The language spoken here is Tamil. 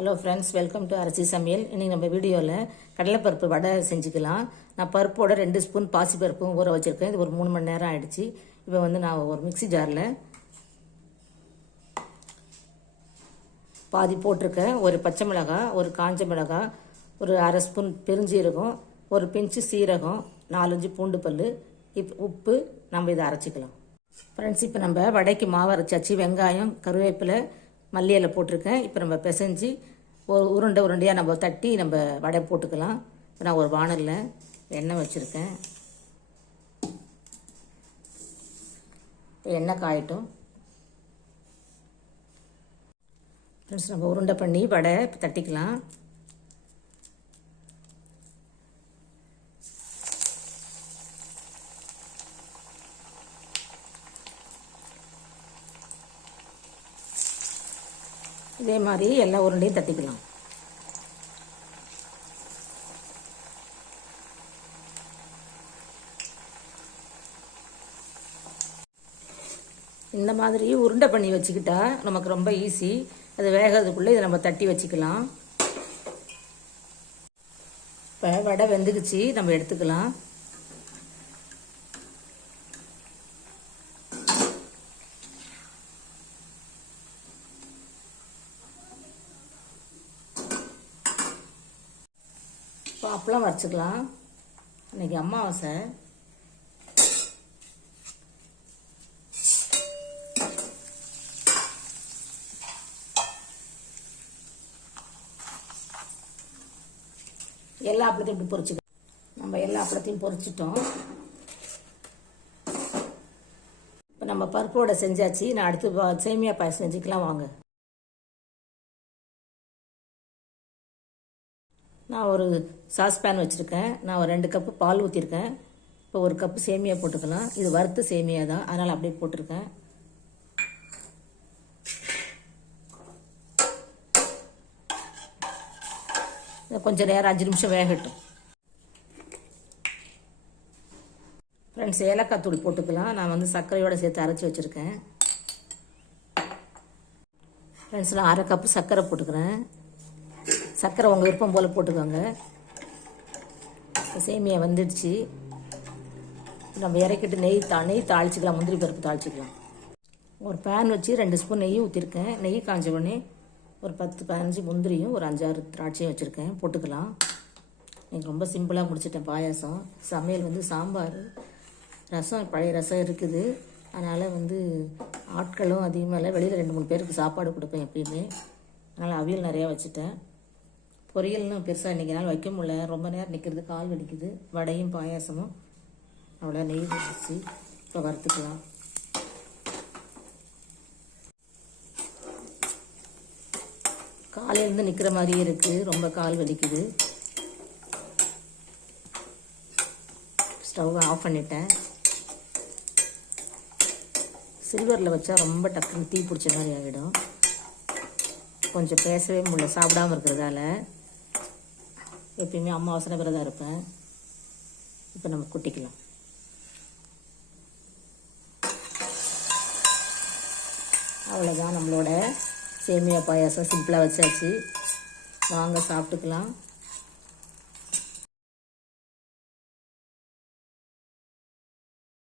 ஹலோ ஃப்ரெண்ட்ஸ் வெல்கம் டு அரிசி சமையல் இன்றைக்கி நம்ம வீடியோவில் கடலைப்பருப்பு வடை செஞ்சுக்கலாம். நான் பருப்போட ரெண்டு ஸ்பூன் பாசி பருப்பும் ஊற வச்சுருக்கேன். இது ஒரு மூணு மணி நேரம் ஆகிடுச்சு இப்போ வந்து நான் ஒரு மிக்ஸி ஜாரில் பாதி போட்டிருக்கேன். ஒரு பச்சை மிளகாய் ஒரு காஞ்ச மிளகாய் ஒரு அரை ஸ்பூன் பெருஞ்சீரகம் ஒரு பிஞ்சு சீரகம் நாலஞ்சு பூண்டு பல் இப் உப்பு நம்ம இதை அரைச்சிக்கலாம். ஃப்ரெண்ட்ஸ் இப்போ நம்ம வடைக்கு மாவு அரைச்சாச்சு. வெங்காயம் கருவேப்பிலை மல்லி இலை போட்டிருக்கேன். இப்போ நம்ம பிசைஞ்சு ஒரு உருண்டை உருண்டையாக நம்ம தட்டி நம்ம வடை போட்டுக்கலாம். இப்போ நான் ஒரு வானலில் எண்ணெய் வச்சுருக்கேன். இப்போ எண்ணெய் காயட்டும். ஃப்ரெண்ட்ஸ் நம்ம உருண்டை பண்ணி வடை தட்டிக்கலாம். இதே மாதிரி எல்லா உருண்டையும் தட்டிக்கலாம். இந்த மாதிரி உருண்டை பண்ணி வச்சுக்கிட்டா நமக்கு ரொம்ப ஈஸி அது வேகிறதுக்குள்ளே இதை நம்ம தட்டி வச்சுக்கலாம். இப்போ வடை வெந்துக்குச்சு நம்ம எடுத்துக்கலாம். அப்பளம் வச்சுக்கலாம் இன்னைக்கு அமாவாசை. எல்லா அப்பளத்தையும் இப்படி பொரிச்சுக்கலாம் நம்ம எல்லா அப்பளத்தையும் பொறிச்சிட்டோம். இப்போ நம்ம பருப்போட செஞ்சாச்சு. நான் அடுத்து சேமியா பாயசம் செஞ்சுக்கலாம் வாங்க. நான் ஒரு சாஸ்பேன் வச்சுருக்கேன். நான் ஒரு ரெண்டு கப்பு பால் ஊற்றிருக்கேன் இப்போ ஒரு கப்பு சேமியா போட்டுக்கலாம். இது வறுத்து சேமியா தான். அதனால் அப்படியே போட்டிருக்கேன். கொஞ்சம் நேரம் அஞ்சு நிமிஷம் வேகட்டும். ஃப்ரெண்ட்ஸ் ஏலக்காய் தூள் போட்டுக்கலாம். நான் வந்து சர்க்கரையோடு சேர்த்து அரைச்சி வச்சுருக்கேன். ஃப்ரெண்ட்ஸ் நான் அரை கப்பு சர்க்கரை போட்டுக்கிறேன். சர்க்கரை உங்கள் விருப்பம் போல் போட்டுக்கோங்க. சேமியா வந்துடுச்சு. நம்ம இறக்கிட்டு நெய் தா நெய் தாளிச்சிக்கலாம். முந்திரி பருப்பு தாளிச்சிக்கலாம். ஒரு பேன் வச்சு ரெண்டு ஸ்பூன் நெய் ஊற்றிருக்கேன் நெய் காஞ்ச உடனே ஒரு பத்து பதினஞ்சு முந்திரியும் ஒரு அஞ்சாறு திராட்சையும் வச்சுருக்கேன். போட்டுக்கலாம். எனக்கு ரொம்ப சிம்பிளாக முடிச்சிட்டேன் பாயாசம். சமையல் வந்து சாம்பார். ரசம் பழைய ரசம் இருக்குது. அதனால் வந்து ஆட்களும் அதிகமாக இல்லை. வெளியில் ரெண்டு மூணு பேருக்கு சாப்பாடு கொடுப்பேன் எப்பயுமே. அதனால் அவியல் நிறையா வச்சுட்டேன். பொரியல்னு பெருசாக இன்றைக்கி நாள் வைக்க முடியல. ரொம்ப நேரம் நிற்கிறது கால் வலிக்குது. வடையும் பாயாசமும். அவ்வளோ நெய் வச்சு இப்போ வறுத்துக்கலாம். காலையிலேருந்து நிற்கிற மாதிரியே இருக்குது ரொம்ப கால் வலிக்குது. ஸ்டவ் ஆஃப் பண்ணிட்டேன். சில்வரில் வச்சா ரொம்ப டக்குன்னு தீ பிடிச்ச மாதிரி ஆகிடும். கொஞ்சம் பேசவே முடியல. சாப்பிடாம இருக்கிறதால. எப்பயுமே அம்மா அவசர விரதம் இருப்பேன். இப்போ நம்ம குட்டிக்கலாம். அவ்வளோதான் நம்மளோட சேமியா பாயாசம் சிம்பிளாக வச்சாச்சு. வாங்க சாப்பிட்டுக்கலாம்.